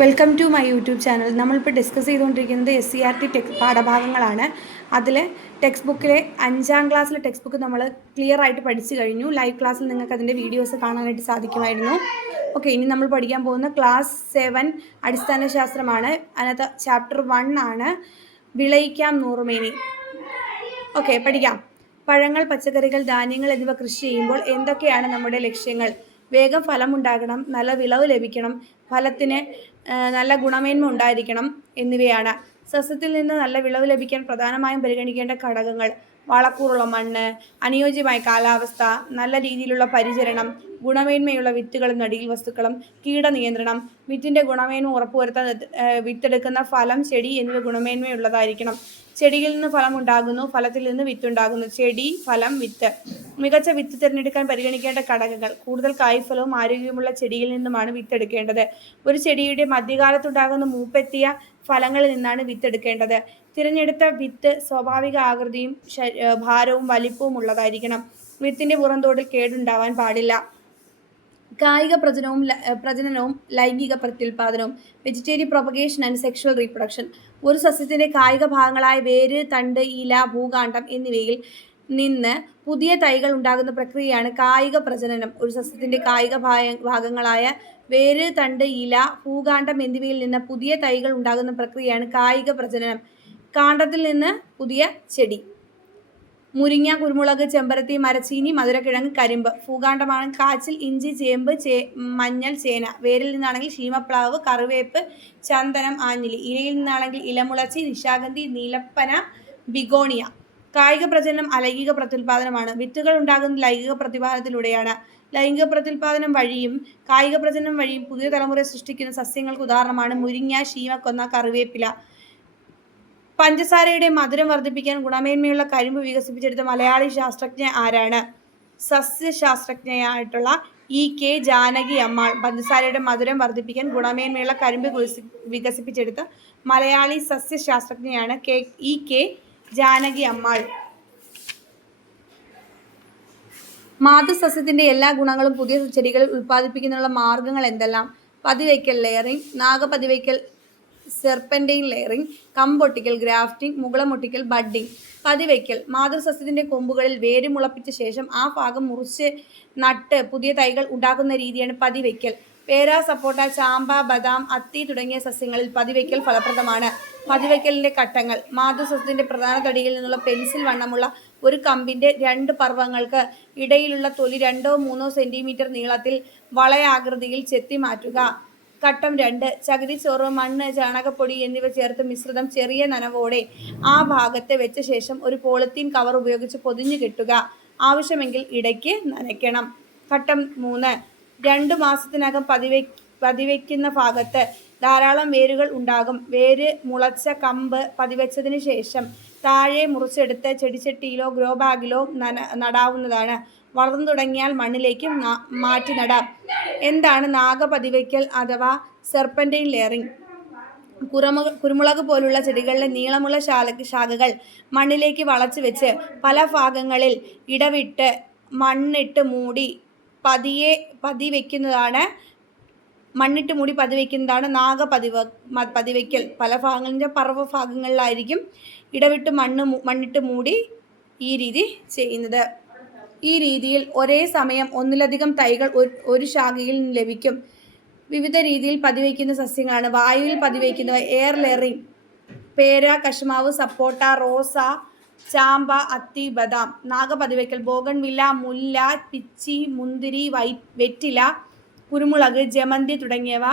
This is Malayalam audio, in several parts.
Welcome to my YouTube channel. നമ്മളിപ്പോൾ ഡിസ്കസ് ചെയ്തുകൊണ്ടിരിക്കുന്നത് SCERT പാഠഭാഗങ്ങളാണ്. അതിൽ ടെക്സ്റ്റ് ബുക്കിലെ 5ാം ക്ലാസ്സിലെ ടെക്സ്റ്റ് ബുക്ക് നമ്മൾ ക്ലിയർ ആയിട്ട് പഠിച്ചു കഴിഞ്ഞു. ലൈവ് ക്ലാസ്സിൽ നിങ്ങൾക്ക് അതിൻ്റെ വീഡിയോസ് കാണാനായിട്ട് സാധിക്കുമായിരുന്നു. ഓക്കെ, ഇനി നമ്മൾ പഠിക്കാൻ പോകുന്ന ക്ലാസ് 7 അടിസ്ഥാന ശാസ്ത്രമാണ്. അതിനകത്ത് ചാപ്റ്റർ 1 ആണ് വിളയിക്കാം നൂറുമേനി. ഓക്കെ, പഠിക്കാം. പഴങ്ങൾ, പച്ചക്കറികൾ, ധാന്യങ്ങൾ എന്നിവ കൃഷി ചെയ്യുമ്പോൾ എന്തൊക്കെയാണ് നമ്മുടെ ലക്ഷ്യങ്ങൾ? വേഗം ഫലമുണ്ടാകണം, നല്ല വിളവ് ലഭിക്കണം, ഫലത്തിന് നല്ല ഗുണമേന്മ ഉണ്ടായിരിക്കണം എന്നിവയാണ്. സസ്യത്തിൽ നിന്ന് നല്ല വിളവ് ലഭിക്കാൻ പ്രധാനമായും പരിഗണിക്കേണ്ട ഘടകങ്ങൾ: വളക്കൂറുള്ള മണ്ണ്, അനുയോജ്യമായ കാലാവസ്ഥ, നല്ല രീതിയിലുള്ള പരിചരണം, ഗുണമേന്മയുള്ള വിത്തുകളും നടീൽ വസ്തുക്കളും, കീടനിയന്ത്രണം, വിത്തിൻ്റെ ഗുണമേന്മ ഉറപ്പുവരുത്താൻ വിത്തെടുക്കുന്ന ഫലം, ചെടി എന്നിവ ഗുണമേന്മയുള്ളതായിരിക്കണം. ചെടിയിൽ നിന്ന് ഫലം ഉണ്ടാകുന്നു, ഫലത്തിൽ നിന്ന് വിത്തുണ്ടാകുന്നു. ചെടി, ഫലം, വിത്ത്. മികച്ച വിത്ത് തിരഞ്ഞെടുക്കാൻ പരിഗണിക്കേണ്ട ഘടകങ്ങൾ: കൂടുതൽ കായ്ഫലവും ആരോഗ്യമുള്ള ചെടിയിൽ നിന്നുമാണ് വിത്തെടുക്കേണ്ടത്. ഒരു ചെടിയുടെ മധ്യകാലത്തുണ്ടാകുന്ന മൂപ്പെത്തിയ ഫലങ്ങളിൽ നിന്നാണ് വിത്തെടുക്കേണ്ടത്. തിരഞ്ഞെടുത്ത വിത്ത് സ്വാഭാവിക ആകൃതിയും ഭാരവും വലിപ്പവും ഉള്ളതായിരിക്കണം. വിത്തിൻ്റെ പുറന്തോടിൽ കേടുണ്ടാവാൻ പാടില്ല. കായിക പ്രജനനവും ലൈംഗിക പ്രത്യുൽപാദനവും. Vegetarian propagation and sexual reproduction. ഒരു സസ്യത്തിൻ്റെ കായിക ഭാഗങ്ങളായ വേര്, തണ്ട്, ഇല, ഭൂകാണ്ഡം എന്നിവയിൽ നിന്ന് പുതിയ തൈകൾ ഉണ്ടാകുന്ന പ്രക്രിയയാണ് കായിക പ്രജനനം. ഒരു സസ്യത്തിൻ്റെ കായിക ഭാഗങ്ങളായ വേര്, തണ്ട്, ഇല, ഭൂകാണ്ഡം എന്നിവയിൽ നിന്ന് പുതിയ തൈകൾ ഉണ്ടാകുന്ന പ്രക്രിയയാണ് കായിക പ്രജനനം. കാണ്ഡത്തിൽ നിന്ന് പുതിയ ചെടി. മുരിങ്ങ, കുരുമുളക്, ചെമ്പരത്തി, മരച്ചീനി, മധുരക്കിഴങ്ങ്, കരിമ്പ്. ഭൂകാണ്ഡമാണ് കാച്ചിൽ, ഇഞ്ചി, ചേമ്പ്, മഞ്ഞൾ, ചേന. വേരിൽ നിന്നാണെങ്കിൽ ശീമപ്ലാവ്, കറിവേപ്പ്, ചന്ദനം, ആഞ്ഞിലി. ഇലയിൽ നിന്നാണെങ്കിൽ ഇലമുളച്ചി, നിശാഗന്ധി, നീലപ്പന, ബിഗോണിയ. കായിക പ്രജനനം അലൈംഗിക പ്രത്യുൽപാദനമാണ്. വിത്തുകൾ ഉണ്ടാകുന്ന ലൈംഗിക പ്രത്യുൽപാദനത്തിലൂടെയാണ്. ലൈംഗിക പ്രത്യുൽപാദനം വഴിയും കായിക പ്രജനനം വഴിയും പുതിയ തലമുറയെ സൃഷ്ടിക്കുന്ന സസ്യങ്ങൾക്ക് ഉദാഹരണമാണ് മുരിങ്ങ, ശീമക്കൊന്ന, കറിവേപ്പില. പഞ്ചസാരയുടെ മധുരം വർദ്ധിപ്പിക്കാൻ ഗുണമേന്മയുള്ള കരിമ്പ് വികസിപ്പിച്ചെടുത്ത മലയാളി ശാസ്ത്രജ്ഞ ആരാണ്? സസ്യശാസ്ത്രജ്ഞയായിട്ടുള്ള E.K. ജാനകി അമ്മാൾ. പഞ്ചസാരയുടെ മധുരം വർദ്ധിപ്പിക്കാൻ ഗുണമേന്മയുള്ള കരിമ്പ് വികസിപ്പിച്ചെടുത്ത മലയാളി സസ്യശാസ്ത്രജ്ഞയാണ് E.K. ജാനകി അമ്മാൾ. മാതൃസസ്യത്തിന്റെ എല്ലാ ഗുണങ്ങളും പുതിയ ചെടികളിൽ ഉൽപ്പാദിപ്പിക്കുന്നതിനുള്ള മാർഗങ്ങൾ എന്തെല്ലാം? പതിവയ്ക്കൽ ലെയറിംഗ്, നാഗപതിവയ്ക്കൽ സെർപ്പന്റൈൻ ലെയറിംഗ്, കമ്പൊട്ടിക്കൽ ഗ്രാഫ്റ്റിംഗ്, മുകുളമൊട്ടിക്കൽ ബഡ്ഡിംഗ്. പതിവയ്ക്കൽ: മാതൃസസ്യത്തിന്റെ കൊമ്പുകളിൽ വേര് മുളപ്പിച്ച ശേഷം ആ ഭാഗം മുറിച്ച് നട്ട് പുതിയ തൈകൾ ഉണ്ടാക്കുന്ന രീതിയാണ് പതിവയ്ക്കൽ. പേര, സപ്പോട്ട, ചാമ്പ, ബദാം, അത്തി തുടങ്ങിയ സസ്യങ്ങളിൽ പതിവയ്ക്കൽ ഫലപ്രദമാണ്. പതിവയ്ക്കലിന്റെ ഘട്ടങ്ങൾ: മാതൃസസ്യത്തിന്റെ പ്രധാന തടിയിൽ നിന്നുള്ള പെൻസിൽ വണ്ണമുള്ള ഒരു കമ്പിന്റെ 2 പർവ്വങ്ങൾക്ക് ഇടയിലുള്ള തൊലി 2-3 സെന്റിമീറ്റർ നീളത്തിൽ വളയാകൃതിയിൽ ചെത്തി മാറ്റുക. ഘട്ടം 2: ചകിരിച്ചോറ്, മണ്ണ്, ചാണകപ്പൊടി എന്നിവ ചേർത്ത് മിശ്രിതം ചെറിയ നനവോടെ ആ ഭാഗത്ത് വെച്ച ശേഷം ഒരു പോളിത്തീൻ കവർ ഉപയോഗിച്ച് പൊതിഞ്ഞു കെട്ടുക. ആവശ്യമെങ്കിൽ ഇടയ്ക്ക് നനയ്ക്കണം. ഘട്ടം 3: 2 മാസത്തിനകം പതിവയ്ക്കുന്ന ഭാഗത്ത് ധാരാളം വേരുകൾ ഉണ്ടാകും. വേര് മുളച്ച കമ്പ് പതിവച്ചതിന് ശേഷം താഴെ മുറിച്ചെടുത്ത് ചെടിച്ചട്ടിയിലോ ഗ്രോ ബാഗിലോ നടാവുന്നതാണ്. വളർന്നു തുടങ്ങിയാൽ മണ്ണിലേക്ക് മാറ്റി നടാം. എന്താണ് നാഗപതിവയ്ക്കൽ അഥവാ സെർപ്പന്റൈൻ ലെയറിംഗ്? കുരുമുളക് പോലുള്ള ചെടികളിലെ നീളമുള്ള ശാഖകൾ മണ്ണിലേക്ക് വളച്ചു വെച്ച് പല ഭാഗങ്ങളിൽ ഇടവിട്ട് മണ്ണിട്ട് മൂടി പതിവയ്ക്കുന്നതാണ് നാഗപതിവയ്ക്കൽ. പല ഭാഗങ്ങളിൻ്റെ പർവ്വഭാഗങ്ങളിലായിരിക്കും ഇടവിട്ട് മണ്ണിട്ട് മൂടി ഈ രീതി ചെയ്യുന്നത്. ഈ രീതിയിൽ ഒരേ സമയം ഒന്നിലധികം തൈകൾ ഒരു ശാഖയിൽ നിന്ന് ലഭിക്കും. വിവിധ രീതിയിൽ പതിവയ്ക്കുന്ന സസ്യങ്ങളാണ്: വായുവിൽ പതിവയ്ക്കുന്നവ എയർ ലെയറിംഗ്: പേര, കശുമാവ്, സപ്പോട്ട, റോസ, ചാമ്പ, അത്തി, ബദാം. നാഗപതിവയ്ക്കൽ: ബോഗൺവില്ല, മുല്ല, പിച്ചി, മുന്തിരി, വെറ്റില, കുരുമുളക്, ജമന്തി തുടങ്ങിയവ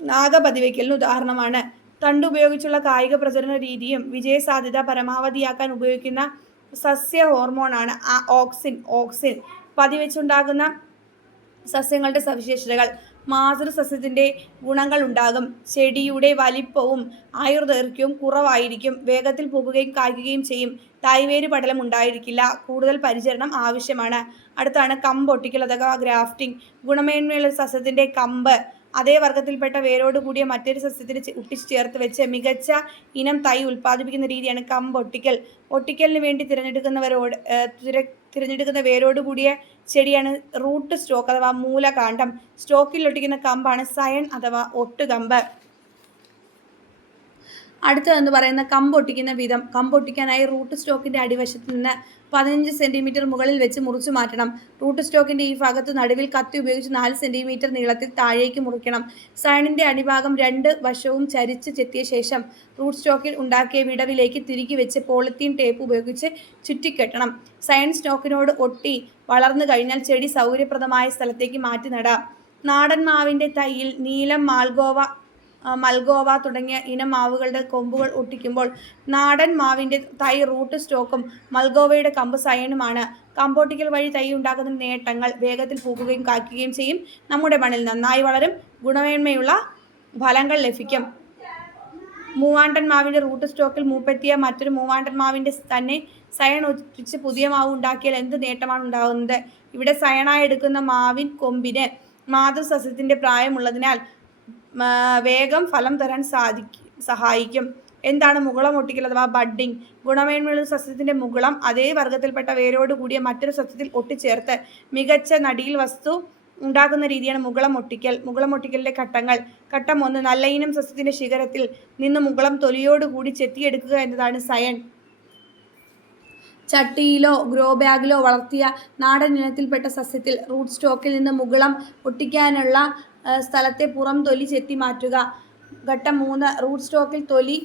നാഗപതിവയ്ക്കലിന് ഉദാഹരണമാണ്. തണ്ടുപയോഗിച്ചുള്ള കായിക പ്രജനന രീതിയും വിജയസാധ്യത പരമാവധിയാക്കാൻ ഉപയോഗിക്കുന്ന സസ്യ ഹോർമോണാണ് ഓക്സിൻ. പതിവെച്ചുണ്ടാകുന്ന സസ്യങ്ങളുടെ സവിശേഷതകൾ: മാതൃസസ്യത്തിന്റെ ഗുണങ്ങൾ ഉണ്ടാകും. ചെടിയുടെ വലിപ്പവും ആയുർദൈർഘ്യവും കുറവായിരിക്കും. വേഗത്തിൽ പൂക്കുകയും കായ്ക്കുകയും ചെയ്യും. തായ്വേര് പടലം ഉണ്ടായിരിക്കില്ല. കൂടുതൽ പരിചരണം ആവശ്യമാണ്. അടുത്താണ് കമ്പൊട്ടിക്കൽ അഥവാ ഗ്രാഫ്റ്റിംഗ്. ഗുണമേന്മയുള്ള സസ്യത്തിന്റെ കമ്പ് അതേ വർഗത്തിൽപ്പെട്ട വേരോട് കൂടിയ മറ്റൊരു സസ്യത്തിന് ഒട്ടിച്ചു ചേർത്ത് വെച്ച് മികച്ച ഇനം തൈ ഉൽപ്പാദിപ്പിക്കുന്ന രീതിയാണ് കമ്പൊട്ടിക്കൽ. ഒട്ടിക്കലിന് വേണ്ടി തിരഞ്ഞെടുക്കുന്ന വേരോട് കൂടിയ ചെടിയാണ് റൂട്ട് സ്റ്റോക്ക് അഥവാ മൂലകാന്ഡം. സ്റ്റോക്കിൽ ഒട്ടിക്കുന്ന കമ്പാണ് സയൺ അഥവാ ഒട്ടുകമ്പ്. അടുത്തതെന്ന് പറയുന്ന കമ്പൊട്ടിക്കുന്ന വിധം. കമ്പൊട്ടിക്കാനായി റൂട്ട് സ്റ്റോക്കിൻ്റെ അടിവശത്ത് നിന്ന് 15 സെൻറ്റിമീറ്റർ മുകളിൽ വെച്ച് മുറിച്ചു മാറ്റണം. റൂട്ട് സ്റ്റോക്കിൻ്റെ ഈ ഭാഗത്ത് നടുവിൽ കത്തി ഉപയോഗിച്ച് 4 സെൻറ്റിമീറ്റർ നീളത്തിൽ താഴേക്ക് മുറിക്കണം. സയണിൻ്റെ അടിഭാഗം 2 വശവും ചരിച്ച് ചെത്തിയ ശേഷം റൂട്ട് സ്റ്റോക്കിൽ ഉണ്ടാക്കിയ വിടവിലേക്ക് തിരികെ വെച്ച് പോളിത്തീൻ ടേപ്പ് ഉപയോഗിച്ച് ചുറ്റിക്കെട്ടണം. സയൺ സ്റ്റോക്കിനോട് ഒട്ടി വളർന്നു കഴിഞ്ഞാൽ ചെടി സൗകര്യപ്രദമായ സ്ഥലത്തേക്ക് മാറ്റി നടാം. നാടൻ മാവിൻ്റെ തൈയിൽ നീലം, മൽഗോവ തുടങ്ങിയ ഇനം മാവുകളുടെ കൊമ്പുകൾ ഒട്ടിക്കുമ്പോൾ നാടൻ മാവിൻ്റെ തൈ റൂട്ട് സ്റ്റോക്കും മൽഗോവയുടെ കമ്പ് സയണുമാണ്. കമ്പൊട്ടിക്കൽ വഴി തൈ ഉണ്ടാക്കുന്ന നേട്ടങ്ങൾ: വേഗത്തിൽ പൂക്കുകയും കായ്ക്കുകയും ചെയ്യും, നമ്മുടെ മണ്ണിൽ നന്നായി വളരും, ഗുണമേന്മയുള്ള ഫലങ്ങൾ ലഭിക്കും. മൂവാണ്ടൻ മാവിൻ്റെ റൂട്ട് സ്റ്റോക്കിൽ മൂപ്പെത്തിയ മറ്റൊരു മൂവാണ്ടൻ മാവിൻ്റെ തന്നെ സയൺ ഒറ്റിച്ച് പുതിയ മാവ് ഉണ്ടാക്കിയാൽ എന്ത് നേട്ടമാണ് ഉണ്ടാകുന്നത്? ഇവിടെ സയണായി എടുക്കുന്ന മാവിൻ കൊമ്പിന് മാതൃസസ്യത്തിൻ്റെ പ്രായമുള്ളതിനാൽ വേഗം ഫലം തരാൻ സഹായിക്കും. എന്താണ് മുകുളം ഒട്ടിക്കൽ അഥവാ ബഡ്ഡിംഗ്? ഗുണമേന്മയുള്ള സസ്യത്തിൻ്റെ മുകുളം അതേ വർഗ്ഗത്തിൽപ്പെട്ട വേരോട് കൂടിയ മറ്റൊരു സസ്യത്തിൽ ഒട്ടിച്ചേർത്ത് മികച്ച നടീൽ വസ്തു ഉണ്ടാക്കുന്ന രീതിയാണ് മുകുളം ഒട്ടിക്കൽ. മുകുളം ഒട്ടിക്കലിൻ്റെ ഘട്ടങ്ങൾ: ഘട്ടം 1, നല്ല ഇനം സസ്യത്തിൻ്റെ ശിഖരത്തിൽ നിന്ന് മുകുളം തൊലിയോടുകൂടി ചെത്തിയെടുക്കുക എന്നതാണ് സയൺ. ചട്ടിയിലോ ഗ്രോ ബാഗിലോ വളർത്തിയ നാടൻ ഇനത്തിൽപ്പെട്ട സസ്യത്തിൽ റൂട്ട് സ്റ്റോക്കിൽ നിന്ന് മുകുളം ഒട്ടിക്കാനുള്ള സ്ഥലത്തെ പുറം തൊലി ചെത്തി മാറ്റുക. ഘട്ടം 3, റൂട്ട് സ്റ്റോക്കിൽ തൊലി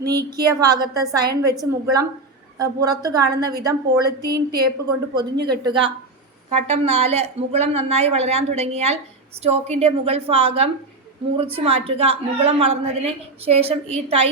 നീക്കിയ ഭാഗത്ത് സയൺ വെച്ച് മുകുളം പുറത്തു കാണുന്ന വിധം പോളിത്തീൻ ടേപ്പ് കൊണ്ട് പൊതിഞ്ഞു കെട്ടുക. ഘട്ടം 4, മുകുളം നന്നായി വളരാൻ തുടങ്ങിയാൽ സ്റ്റോക്കിൻ്റെ മുകൾ ഭാഗം മുറിച്ചു മാറ്റുക. മുകുളം വളർന്നതിന് ശേഷം ഈ തൈ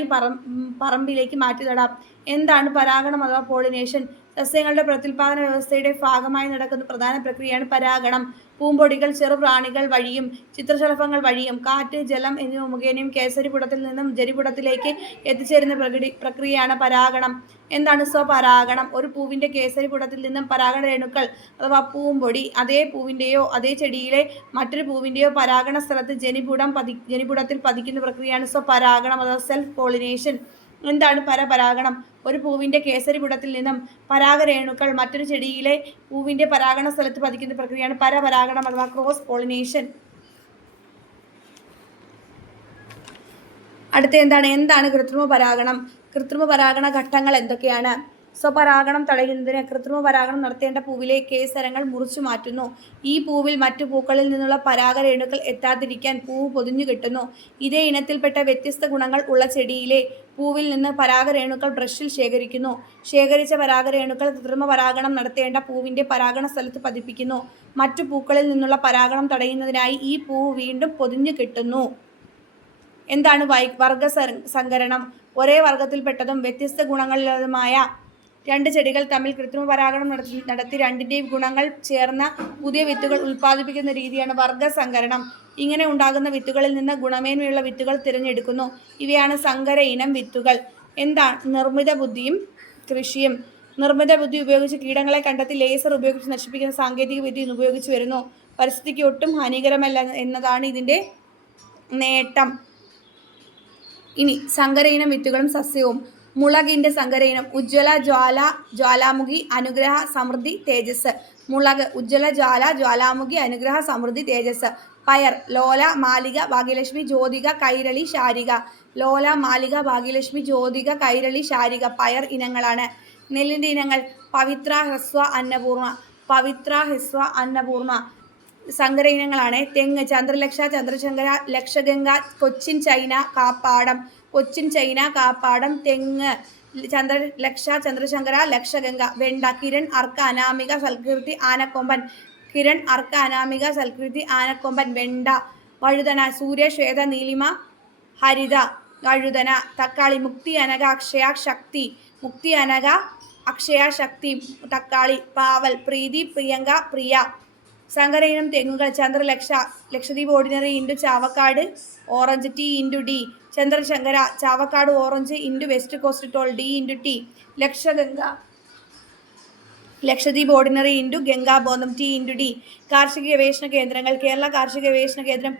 പറമ്പിലേക്ക് മാറ്റി നടാം. എന്താണ് പരാഗണം അഥവാ പോളിനേഷൻ? സസ്യങ്ങളുടെ പ്രത്യുൽപാദന വ്യവസ്ഥയുടെ ഭാഗമായി നടക്കുന്ന പ്രധാന പ്രക്രിയയാണ് പരാഗണം. പൂമ്പൊടികൾ ചെറുപ്രാണികൾ വഴിയും ചിത്രശലഭങ്ങൾ വഴിയും കാറ്റ്, ജലം എന്നിവ മുഖേനയും കേസരിപുടത്തിൽ നിന്നും ജരിപുടത്തിലേക്ക് എത്തിച്ചേരുന്ന പ്രക്രിയയാണ് പരാഗണം. എന്താണ് സ്വപരാഗണം? ഒരു പൂവിൻ്റെ കേസരിപുടത്തിൽ നിന്നും പരാഗണ രേണുക്കൾ അഥവാ പൂമ്പൊടി അതേ പൂവിൻ്റെയോ അതേ ചെടിയിലെ മറ്റൊരു പൂവിൻ്റെയോ പരാഗണ സ്ഥലത്ത് ജനിപുടത്തിൽ പതിക്കുന്ന പ്രക്രിയയാണ് സ്വപരാഗണം അഥവാ സെൽഫ് പോളിനേഷൻ. എന്താണ് പരപരാഗണം? ഒരു പൂവിൻ്റെ കേസരിപുടത്തിൽ നിന്നും പരാഗരേണുക്കൾ മറ്റൊരു ചെടിയിലെ പൂവിൻ്റെ പരാഗണ സ്ഥലത്ത് പതിക്കുന്ന പ്രക്രിയയാണ് പരപരാഗണം അഥവാ ക്രോസ് പോളിനേഷൻ. അടുത്ത എന്താണ് കൃത്രിമ പരാഗണം? കൃത്രിമ പരാഗണ ഘട്ടങ്ങൾ എന്തൊക്കെയാണ്? സ്വപരാഗണം തടയുന്നതിന് കൃത്രിമ പരാഗണം നടത്തേണ്ട പൂവിലെ കേസരങ്ങൾ മുറിച്ചു മാറ്റുന്നു. ഈ പൂവിൽ മറ്റു പൂക്കളിൽ നിന്നുള്ള പരാഗരേണുക്കൾ എത്താതിരിക്കാൻ പൂവ് പൊതിഞ്ഞു കെട്ടുന്നു. ഇതേ ഇനത്തിൽപ്പെട്ട വ്യത്യസ്ത ഗുണങ്ങൾ ഉള്ള ചെടിയിലെ പൂവിൽ നിന്ന് പരാഗരേണുക്കൾ ബ്രഷിൽ ശേഖരിക്കുന്നു. ശേഖരിച്ച പരാഗരേണുക്കൾ കൃത്രിമ പരാഗണം നടത്തേണ്ട പൂവിൻ്റെ പരാഗണ സ്ഥലത്ത് പതിപ്പിക്കുന്നു. മറ്റു പൂക്കളിൽ നിന്നുള്ള പരാഗണം തടയുന്നതിനായി ഈ പൂവ് വീണ്ടും പൊതിഞ്ഞു കെട്ടുന്നു. എന്താണ് വർഗസങ്കരണം? ഒരേ വർഗത്തിൽപ്പെട്ടതും വ്യത്യസ്ത ഗുണങ്ങളുള്ളതുമായ 2 ചെടികൾ തമ്മിൽ കൃത്രിമ പരാഗണം നടത്തി രണ്ടിൻ്റെയും ഗുണങ്ങൾ ചേർന്ന പുതിയ വിത്തുകൾ ഉൽപ്പാദിപ്പിക്കുന്ന രീതിയാണ് വർഗസങ്കരണം. ഇങ്ങനെ ഉണ്ടാകുന്ന വിത്തുകളിൽ നിന്ന് ഗുണമേന്മയുള്ള വിത്തുകൾ തിരഞ്ഞെടുക്കുന്നു. ഇവയാണ് സങ്കര ഇനം വിത്തുകൾ. എന്താണ് നിർമ്മിത ബുദ്ധിയും കൃഷിയും? നിർമ്മിത ബുദ്ധി ഉപയോഗിച്ച് കീടങ്ങളെ കണ്ടെത്തി ലേസർ ഉപയോഗിച്ച് നശിപ്പിക്കുന്ന സാങ്കേതിക വിദ്യ ഇന്ന് ഉപയോഗിച്ച് വരുന്നു. പരിസ്ഥിതിക്ക് ഒട്ടും ഹാനികരമല്ല എന്നതാണ് ഇതിൻ്റെ നേട്ടം. ഇനി സങ്കര ഇനം വിത്തുകളും സസ്യവും. മുളകിൻ്റെ സങ്കര ഇനം ഉജ്ജ്വല, ജ്വാല, ജ്വാലാമുഖി, അനുഗ്രഹ, സമൃദ്ധി, തേജസ്. മുളക് ഉജ്ജ്വല, ജ്വാല, ജ്വാലാമുഖി, അനുഗ്രഹ, സമൃദ്ധി, തേജസ്. പയർ ലോല, മാലിക, ഭാഗ്യലക്ഷ്മി, ജ്യോതിക, കൈരളി, ശാരിക. ലോല, മാലിക, ഭാഗ്യലക്ഷ്മി, ജ്യോതിക, കൈരളി, ശാരിക പയർ ഇനങ്ങളാണ്. നെല്ലിൻ്റെ ഇനങ്ങൾ പവിത്ര, ഹ്രസ്വ, അന്നപൂർണ. പവിത്ര, ഹ്രസ്വ, അന്നപൂർണ സങ്കര ഇനങ്ങളാണ്. തെങ്ങ് ചന്ദ്രലക്ഷ, ചന്ദ്രശങ്കര, ലക്ഷഗംഗ, കൊച്ചിൻ ചൈന, കാപ്പാടം. കൊച്ചിൻ ചൈന, കാപ്പാടം. തെങ്ങ് ചന്ദ്രലക്ഷ, ചന്ദ്രശങ്കര, ലക്ഷഗംഗ. വെണ്ട കിരൺ, അർക്ക, അനാമിക, സൽകീർത്തി, ആനക്കൊമ്പൻ. കിരൺ, അർക്ക, അനാമിക, സൽകീർത്തി, ആനക്കൊമ്പൻ. വെണ്ട. വഴുതന സൂര്യ, ശ്വേത, നീലിമ, ഹരിത. വഴുതന. തക്കാളി മുക്തി, അനഘ, അക്ഷയ, ശക്തി. മുക്തി, അനഘ, അക്ഷയ, ശക്തി തക്കാളി. പാവൽ പ്രീതി, പ്രിയങ്ക, പ്രിയ. സങ്കര ഇനം തെങ്ങുകൾ Chandralaksha, Lakshadweep ordinary into Chavakkad orange, T into D. Chandrasankara Chavakkad orange into west coast tall, D into T. Lakshaganga Lakshadweep ordinary into Gangabondam, T into D. കാർഷിക ഗവേഷണ കേന്ദ്രങ്ങൾ കേരള കാർഷിക ഗവേഷണ കേന്ദ്രം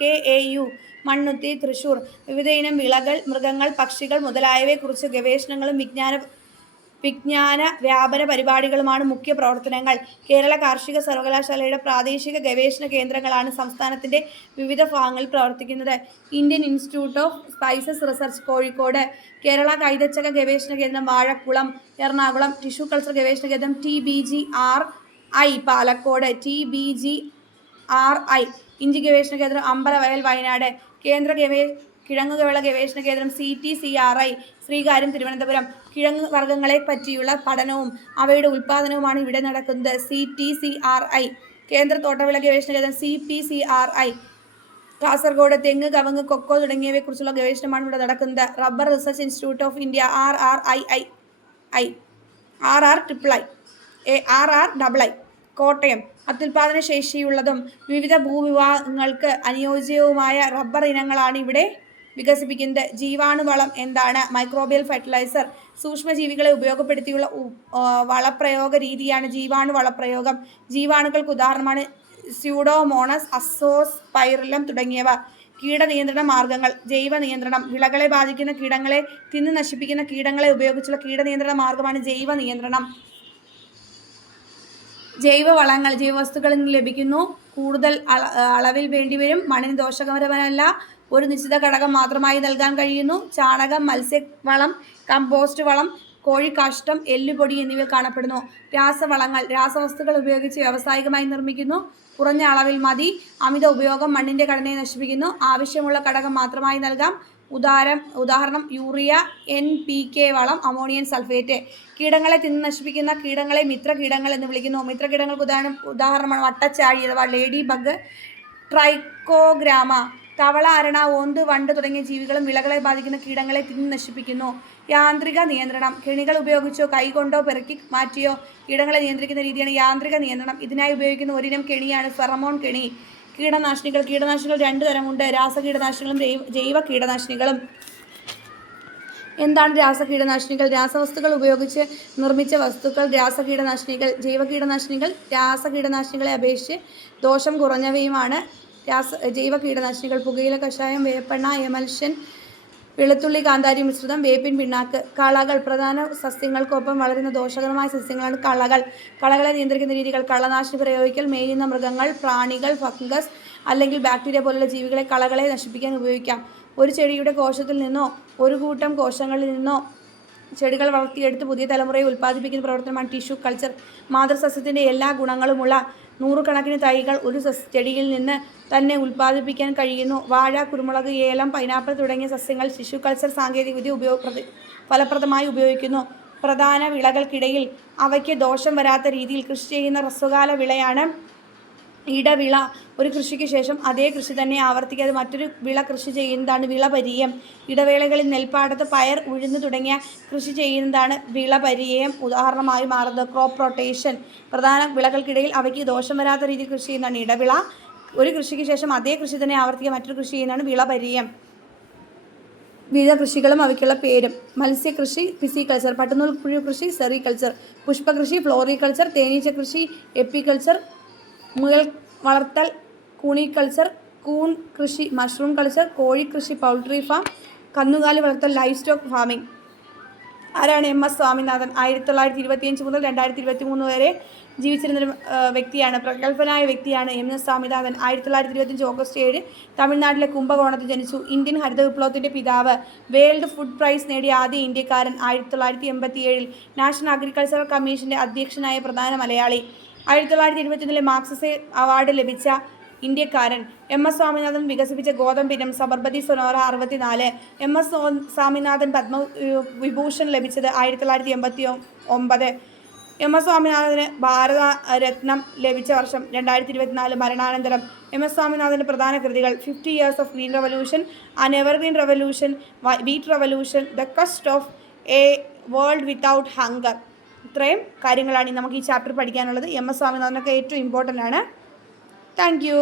KEU മണ്ണുത്തി, തൃശ്ശൂർ. വിവിധ ഇനം വിളകൾ, മൃഗങ്ങൾ, പക്ഷികൾ മുതലായവയെക്കുറിച്ച് ഗവേഷണങ്ങളും വിജ്ഞാന വിജ്ഞാന വ്യാപന പരിപാടികളുമാണ് മുഖ്യ പ്രവർത്തനങ്ങൾ. കേരള കാർഷിക സർവകലാശാലയുടെ പ്രാദേശിക ഗവേഷണ കേന്ദ്രങ്ങളാണ് സംസ്ഥാനത്തിൻ്റെ വിവിധ ഭാഗങ്ങളിൽ പ്രവർത്തിക്കുന്നത്. Indian institute of spices research Kozhikode, Kerala കൈതച്ചക്ക ഗവേഷണ കേന്ദ്രം വാഴക്കുളം എറണാകുളം, ടിഷ്യൂ കൾച്ചർ ഗവേഷണ കേന്ദ്രം TBGRI പാലക്കോട്, TBGRI ഇഞ്ചി ഗവേഷണ കേന്ദ്രം അമ്പലവയൽ വയനാട്, കേന്ദ്ര കിഴങ്ങുവിള ഗവേഷണ കേന്ദ്രം CTCRI ശ്രീകാര്യം തിരുവനന്തപുരം. കിഴങ്ങ് വർഗ്ഗങ്ങളെ പറ്റിയുള്ള പഠനവും അവയുടെ ഉൽപ്പാദനവുമാണ് ഇവിടെ നടക്കുന്നത്. CTCRI കേന്ദ്ര തോട്ടവിള ഗവേഷണ കേന്ദ്രം CPCRI കാസർഗോഡ്. തെങ്ങ്, കവുങ്ങ്, കൊക്കോ തുടങ്ങിയവയെക്കുറിച്ചുള്ള ഗവേഷണമാണ് ഇവിടെ നടക്കുന്നത്. Rubber research institute of India RRII Kottayam. അത്യുൽപാദന ശേഷിയുള്ളതും വിവിധ ഭൂവിഭാഗങ്ങൾക്ക് അനുയോജ്യവുമായ റബ്ബർ ഇനങ്ങളാണ് ഇവിടെ വികസിപ്പിക്കുന്നത്. ജീവാണുവളം എന്താണ്? Microbial fertiliser. സൂക്ഷ്മജീവികളെ ഉപയോഗപ്പെടുത്തിയുള്ള വളപ്രയോഗ രീതിയാണ് ജീവാണു വളപ്രയോഗം. ജീവാണുക്കൾക്ക് ഉദാഹരണമാണ് സ്യൂഡോമോണസ്, അസോസ്പൈറിലം തുടങ്ങിയവ. കീടനിയന്ത്രണ മാർഗങ്ങൾ. ജൈവ നിയന്ത്രണം. വിളകളെ ബാധിക്കുന്ന കീടങ്ങളെ തിന്ന് നശിപ്പിക്കുന്ന കീടങ്ങളെ ഉപയോഗിച്ചുള്ള കീടനിയന്ത്രണ മാർഗമാണ് ജൈവ നിയന്ത്രണം. ജൈവവളങ്ങൾ ജൈവവസ്തുക്കളിൽ നിന്ന് ലഭിക്കുന്നു. കൂടുതൽ അളവിൽ വേണ്ടിവരും. മണ്ണിന് ദോഷകരമല്ല. ഒരു നിശ്ചിത ഘടകം മാത്രമായി നൽകാൻ കഴിയുന്നു. ചാണകം, മത്സ്യവളം, കമ്പോസ്റ്റ് വളം, കോഴിക്കാഷ്ടം, എല്ലുപൊടി എന്നിവയിൽ കാണപ്പെടുന്നു. രാസവളങ്ങൾ രാസവസ്തുക്കൾ ഉപയോഗിച്ച് വ്യാവസായികമായി നിർമ്മിക്കുന്നു. കുറഞ്ഞ അളവിൽ മതി. അമിത ഉപയോഗം മണ്ണിൻ്റെ ഘടനയെ നശിപ്പിക്കുന്നു. ആവശ്യമുള്ള ഘടകം മാത്രമായി നൽകാം. ഉദാഹരണം യൂറിയ, NPK വളം, അമോണിയം സൾഫേറ്റ്. കീടങ്ങളെ തിന്ന് നശിപ്പിക്കുന്ന കീടങ്ങളെ മിത്രകീടങ്ങൾ എന്ന് വിളിക്കുന്നു. മിത്രകീടങ്ങൾക്ക് ഉദാഹരണമാണ് വട്ടച്ചാഴി അഥവാ ലേഡി ബഗ്, ട്രൈക്കോഗ്രാമ. തവള, അരണ, ഓന്ത്, വണ്ട് തുടങ്ങിയ ജീവികളും വിളകളെ ബാധിക്കുന്ന കീടങ്ങളെ തിന്ന് നശിപ്പിക്കുന്നു. യാന്ത്രിക നിയന്ത്രണം. കെണികൾ ഉപയോഗിച്ചോ കൈകൊണ്ടോ പെറുക്കി മാറ്റിയോ കീടങ്ങളെ നിയന്ത്രിക്കുന്ന രീതിയാണ് യാന്ത്രിക നിയന്ത്രണം. ഇതിനായി ഉപയോഗിക്കുന്ന ഒരിനം കെണിയാണ് ഫെറമോൺ കെണി. കീടനാശിനികൾ. കീടനാശിനികൾ 2 തരമുണ്ട്, രാസകീടനാശിനികളും ജൈവ കീടനാശിനികളും. എന്താണ് രാസകീടനാശിനികൾ? രാസവസ്തുക്കൾ ഉപയോഗിച്ച് നിർമ്മിച്ച വസ്തുക്കൾ രാസകീടനാശിനികൾ. ജൈവ കീടനാശിനികൾ രാസകീടനാശിനികളെ അപേക്ഷിച്ച് ദോഷം കുറഞ്ഞവയുമാണ്. ജൈവ കീടനാശിനികൾ. പുകയില കഷായം, വേപ്പെണ്ണ, എമൽഷൻ, വെളുത്തുള്ളി, കാന്താരി മിശ്രിതം, വേപ്പിൻ പിണ്ണാക്ക്. കളകൾ. പ്രധാന സസ്യങ്ങൾക്കൊപ്പം വളരുന്ന ദോഷകരമായ സസ്യങ്ങളാണ് കളകൾ. കളകളെ നിയന്ത്രിക്കുന്ന രീതികൾ. കളനാശിനി പ്രയോഗിക്കൽ. മേയുന്ന മൃഗങ്ങൾ, പ്രാണികൾ, ഫംഗസ് അല്ലെങ്കിൽ ബാക്ടീരിയ പോലുള്ള ജീവികളെ കളകളെ നശിപ്പിക്കാൻ ഉപയോഗിക്കാം. ഒരു ചെടിയുടെ കോശത്തിൽ നിന്നോ ഒരു കൂട്ടം കോശങ്ങളിൽ നിന്നോ ചെടികൾ വളർത്തിയെടുത്ത് പുതിയ തലമുറയെ ഉൽപ്പാദിപ്പിക്കുന്ന പ്രവർത്തനമാണ് ടിഷ്യൂ കൾച്ചർ. മാതൃസസ്യത്തിൻ്റെ എല്ലാ ഗുണങ്ങളുമുള്ള നൂറുകണക്കിന് തൈകൾ ഒരു ചെടിയിൽ നിന്ന് തന്നെ ഉൽപ്പാദിപ്പിക്കാൻ കഴിയുന്നു. വാഴ, കുരുമുളക്, ഏലം, പൈനാപ്പിൾ തുടങ്ങിയ സസ്യങ്ങൾ ടിഷ്യൂ കൾച്ചർ സാങ്കേതികവിദ്യ ഫലപ്രദമായി ഉപയോഗിക്കുന്നു. പ്രധാന വിളകൾക്കിടയിൽ അവയ്ക്ക് ദോഷം വരാത്ത രീതിയിൽ കൃഷി ചെയ്യുന്ന ഹ്രസ്വകാല വിളയാണ് ഇടവിള. ഒരു കൃഷിക്ക് ശേഷം അതേ കൃഷി തന്നെ ആവർത്തിക്കാതെ മറ്റൊരു വിള കൃഷി ചെയ്യുന്നതാണ് വിളപരിയം. ഇടവേളകളിൽ നെൽപ്പാടത്ത് പയർ, ഉഴുന്ന് തുടങ്ങിയ കൃഷി ചെയ്യുന്നതാണ് വിളപരിയം ഉദാഹരണമായി മാറുന്നത്. Crop rotation. പ്രധാന വിളകൾക്കിടയിൽ അവയ്ക്ക് ദോഷം വരാത്ത രീതിയിൽ കൃഷി ചെയ്യുന്നതാണ് ഇടവിള. ഒരു കൃഷിക്ക് ശേഷം അതേ കൃഷി തന്നെ ആവർത്തിക്കുക മറ്റൊരു കൃഷി ചെയ്യുന്നതാണ് വിളപരിയം. വിവിധ കൃഷികളും അവയ്ക്കുള്ള പേരും. മത്സ്യകൃഷി, പിസികൾച്ചർ. പട്ടുനൂൽ പുഴു കൃഷി, സെറികൾച്ചർ. പുഷ്പകൃഷി, ഫ്ലോറികൾച്ചർ. തേനീച്ച കൃഷി, എപ്പികൾച്ചർ. മുയൽ വളർത്തൽ, കൂണിക്കൾച്ചർ. കൂൺ കൃഷി, മഷ്റൂം കൾച്ചർ. കോഴിക്കൃഷി, പൗൾട്രി ഫാം. കന്നുകാലി വളർത്തൽ, ലൈഫ് സ്റ്റോക്ക് ഫാമിംഗ്. ആരാണ്? MS സ്വാമിനാഥൻ. 1925 മുതൽ 2023 വരെ ജീവിച്ചിരുന്നൊരു വ്യക്തിയാണ്. പ്രഗത്ഭനായ വ്യക്തിയാണ് MS സ്വാമിനാഥൻ. 1925 ഓഗസ്റ്റ് 7 തമിഴ്നാട്ടിലെ കുംഭകോണത്ത് ജനിച്ചു. ഇന്ത്യൻ ഹരിത വിപ്ലവത്തിൻ്റെ പിതാവ്. വേൾഡ് ഫുഡ് പ്രൈസ് നേടിയ ആദ്യ ഇന്ത്യക്കാരൻ. 1987 നാഷണൽ അഗ്രികൾച്ചറൽ കമ്മീഷൻ്റെ അധ്യക്ഷനായ പ്രധാന മലയാളി. 1971 മാർക്സസ് അവാർഡ് ലഭിച്ച ഇന്ത്യക്കാരൻ. MS സ്വാമിനാഥൻ വികസിപ്പിച്ച ഗോതമ്പിനം സബർമതി സൊനോറ 64. MS സ്വാമിനാഥൻ പത്മവിഭൂഷൺ ലഭിച്ചത് 1989. MS സ്വാമിനാഥന് ഭാരത രത്നം ലഭിച്ച വർഷം 2024. മരണാനന്തരം. MS സ്വാമിനാഥൻ്റെ പ്രധാന കൃതികൾ: 50 Years of Green Revolution, An Evergreen Revolution, Wheat Revolution, The Quest of a World Without Hunger. ഇത്രയും കാര്യങ്ങളാണ് നമുക്ക് ഈ ചാപ്റ്റർ പഠിക്കാനുള്ളത്. MS സ്വാമിനാഥനൊക്കെ ഏറ്റവും ഇമ്പോർട്ടൻ്റ് ആണ്. Thank you.